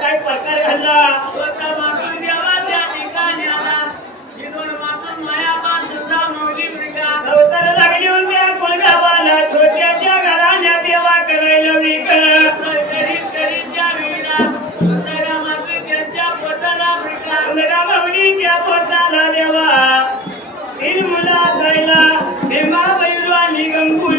काय प्रकार घडला स्वतः देवाच्या ठिकाणी आला शिरोड मागून मायाबान सुद्धा मौली मृगा अवतार लागली होती कुलगावाला. छोट्याच्या घराण्या देवा करायला विक करीत करीत विडा पोटाला देवा. तीन मुला जायला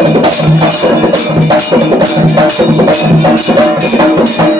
आहे. गडाया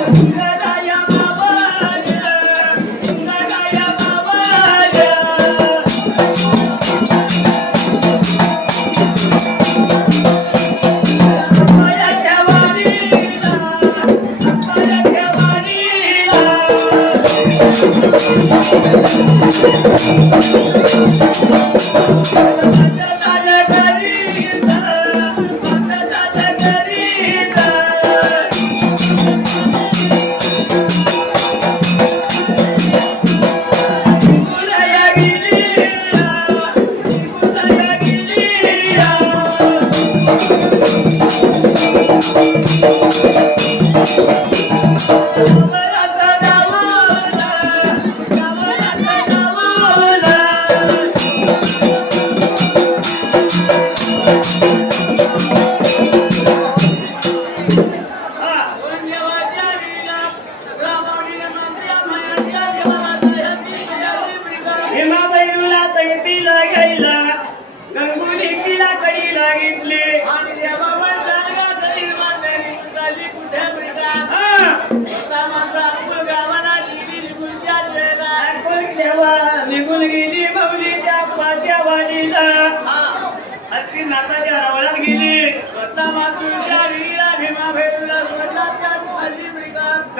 ती नाताच्या रावणात गेली. स्वतः मातृच्या विहिरीला भीमा भैरूला स्वतःच्या खाली मृगात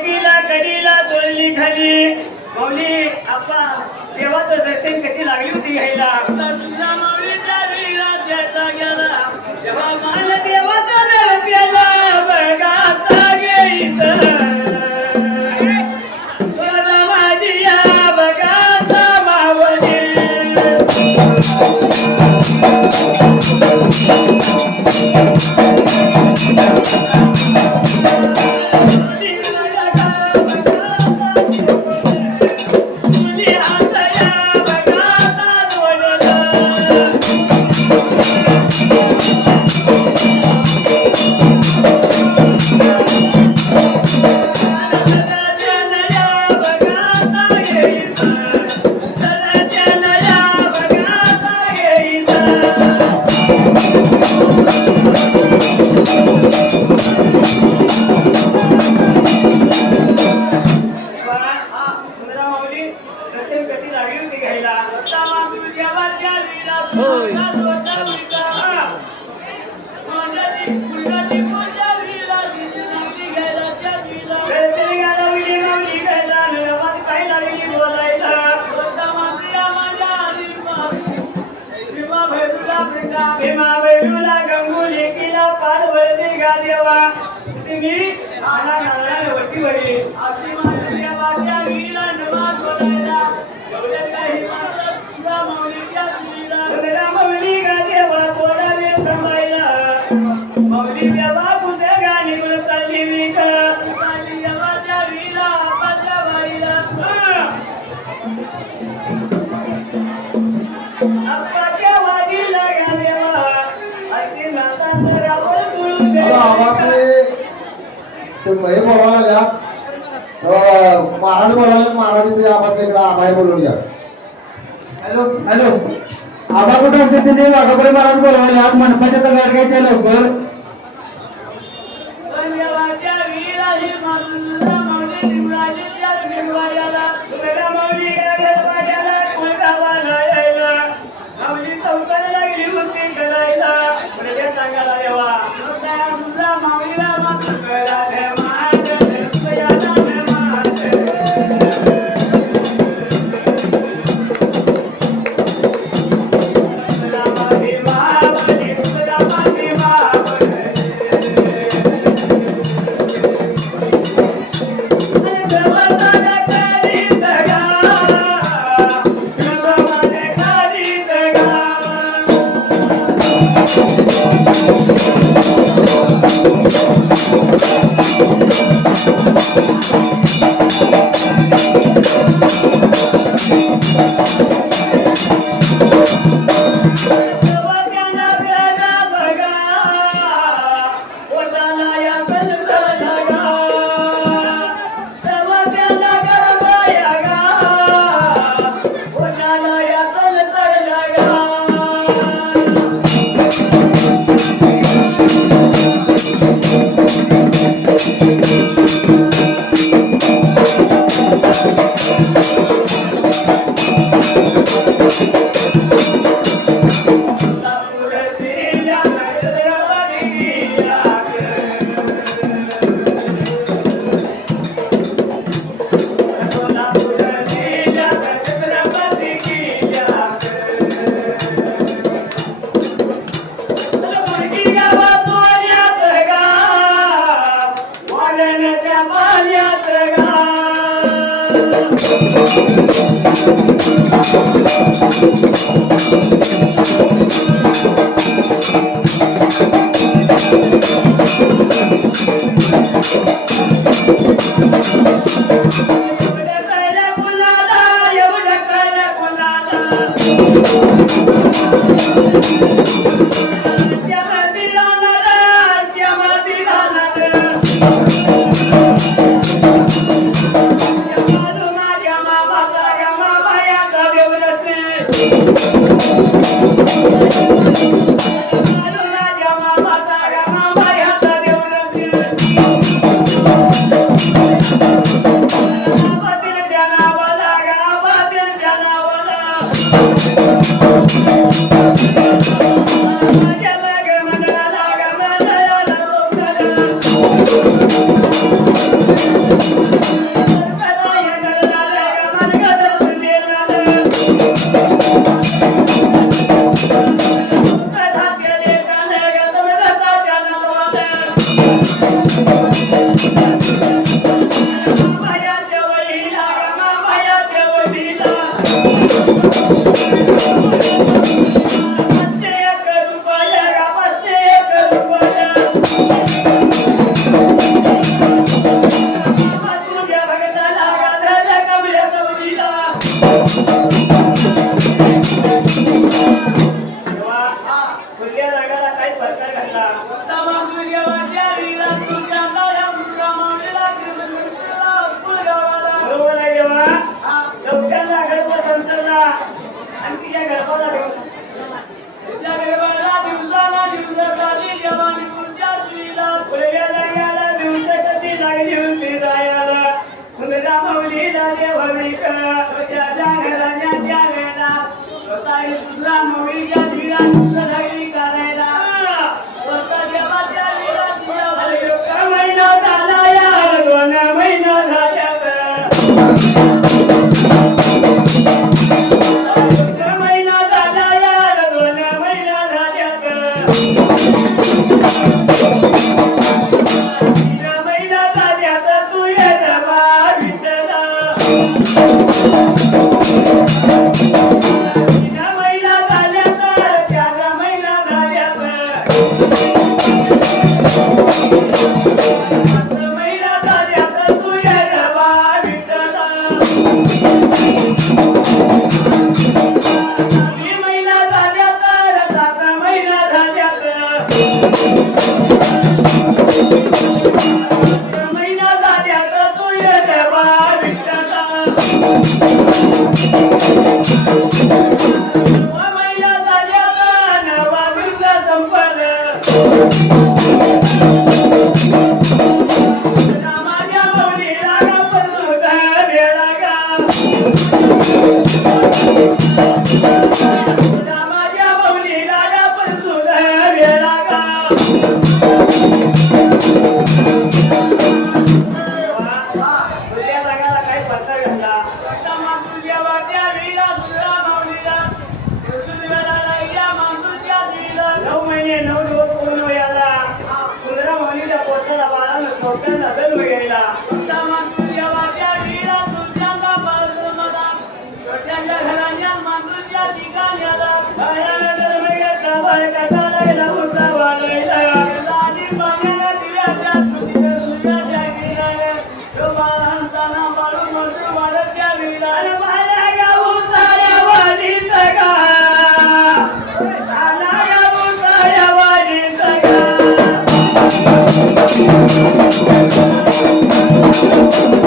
किला कडीला तोडली खाली. मौली आपा देवाचं दर्शन कशी लागली होती घ्यायला? तुझ्या माऊलीच्या विहिरीला द्यायचा गेला. जेव्हा मान देवाचा देव भीमा वेळूला गंगुली किला पार्वती गादेवा. तुम्ही आला नारायण वरती वरी अशी अं, महाराज बोलायला महाराज आवाज इकडे आबाई बोलून घ्या हॅलो हॅलो. आबा कुठे असते तिथे वाघापुरे महाराज बोलवायला आज मनपाच्या तगार घ्यायच्या लवकर. धन्यवाद्या वीराही मानला माऊली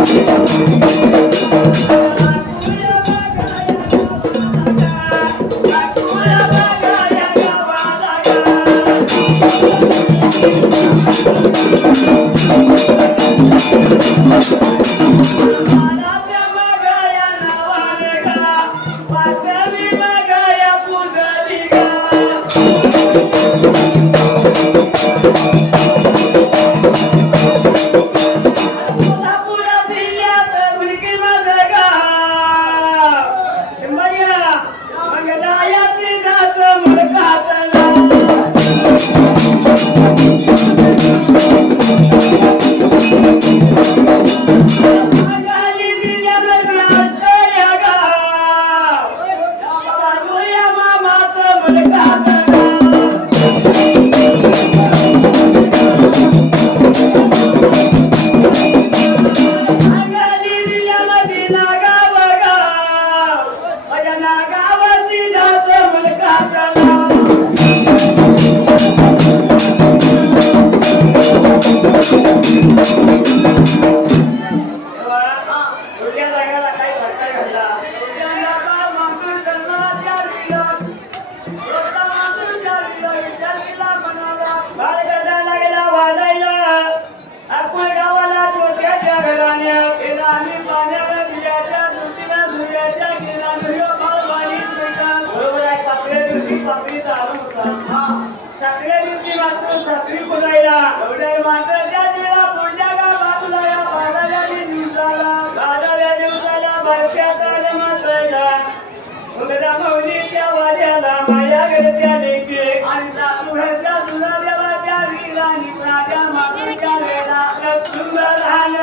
Thank भाकरी पुरायला एवढ्या माणसाच्या दिला पुढल्या का बाजूला या बाजाऱ्या दिवसाला. बाजाऱ्या दिवसाला भारत्याचा जमात्रायला मुलगा मौलीच्या वाड्याला माया घरच्या लेके. आणि सासू घरच्या सुना देवाच्या वीरानी प्राच्या मातृच्या वेळा रक्तुंग लहान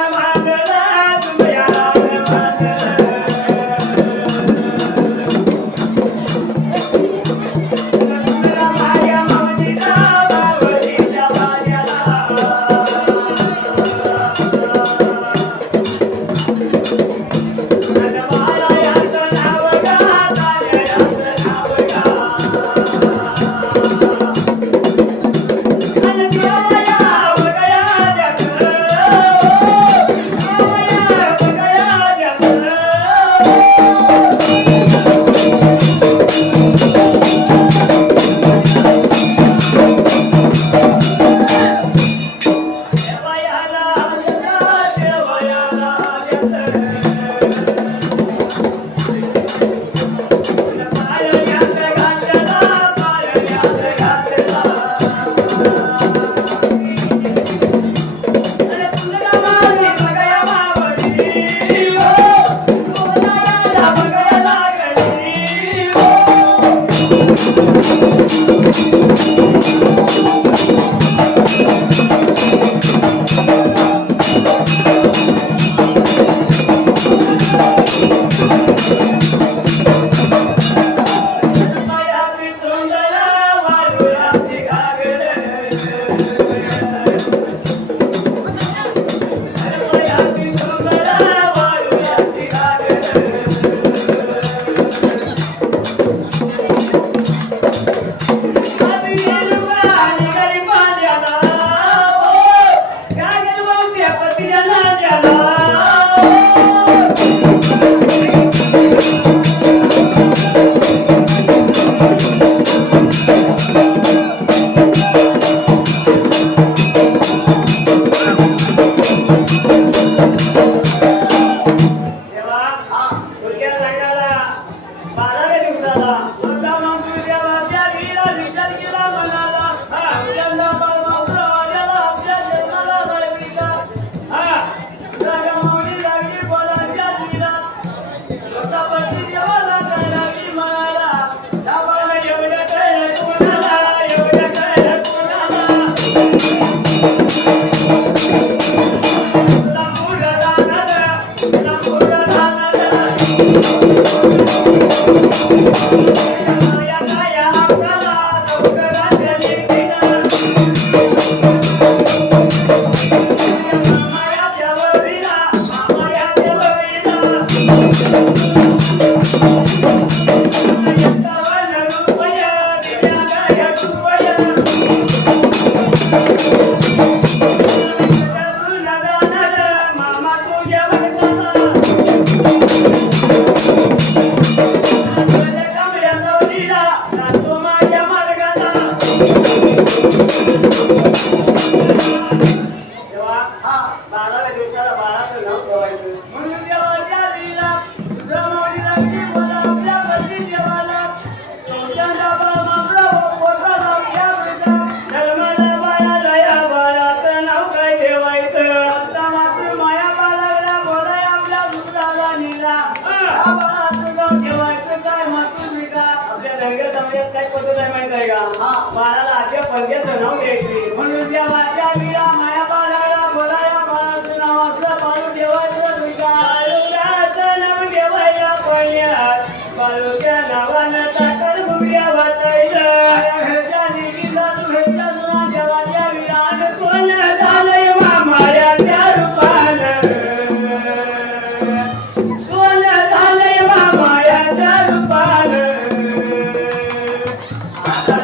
Thank you.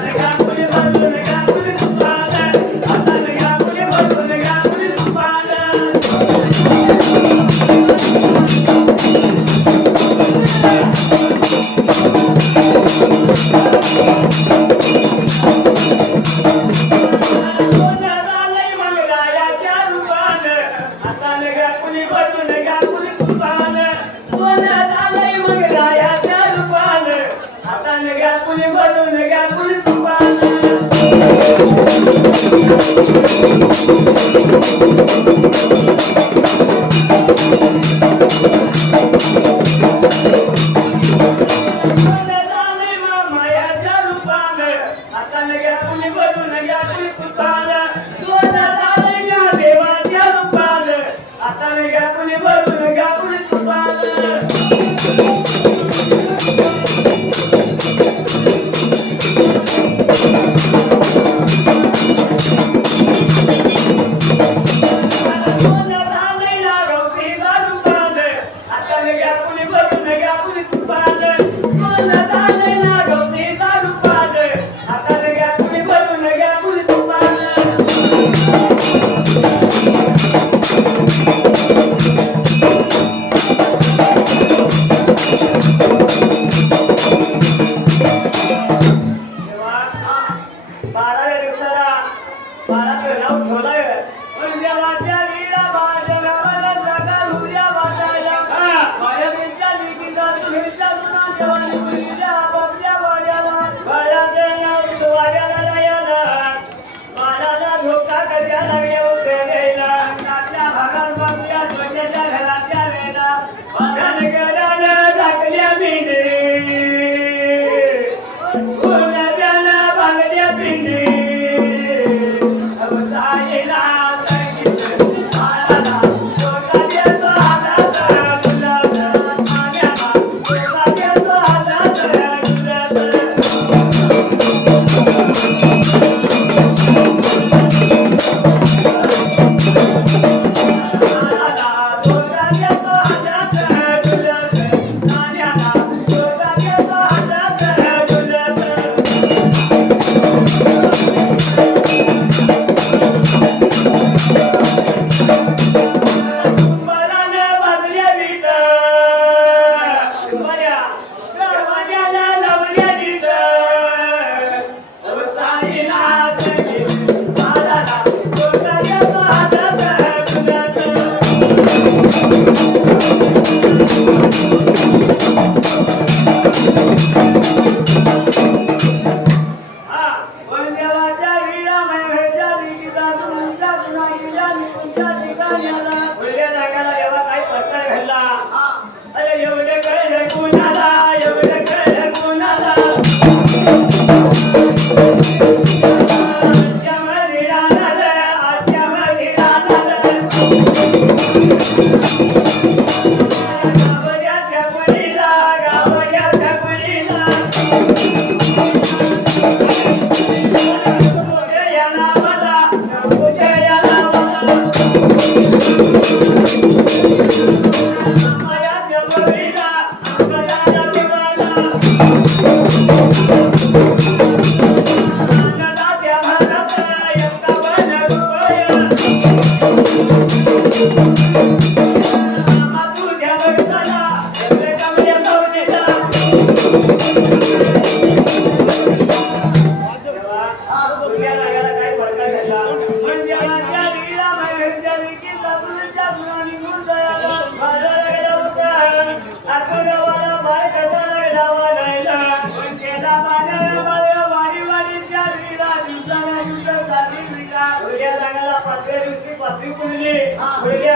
सातव्या पुरली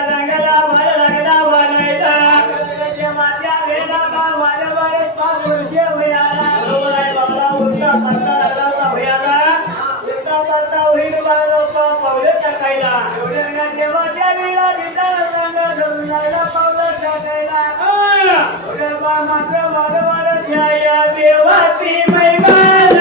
लागला माझ्या पाच बरोबर आहे बाबा उलटा लागला होता उलटा होईल पावले टाकायला. एवढ्या देवाच्या वेळा धरून पावलं टाकायला. मात्र देवाची महिमा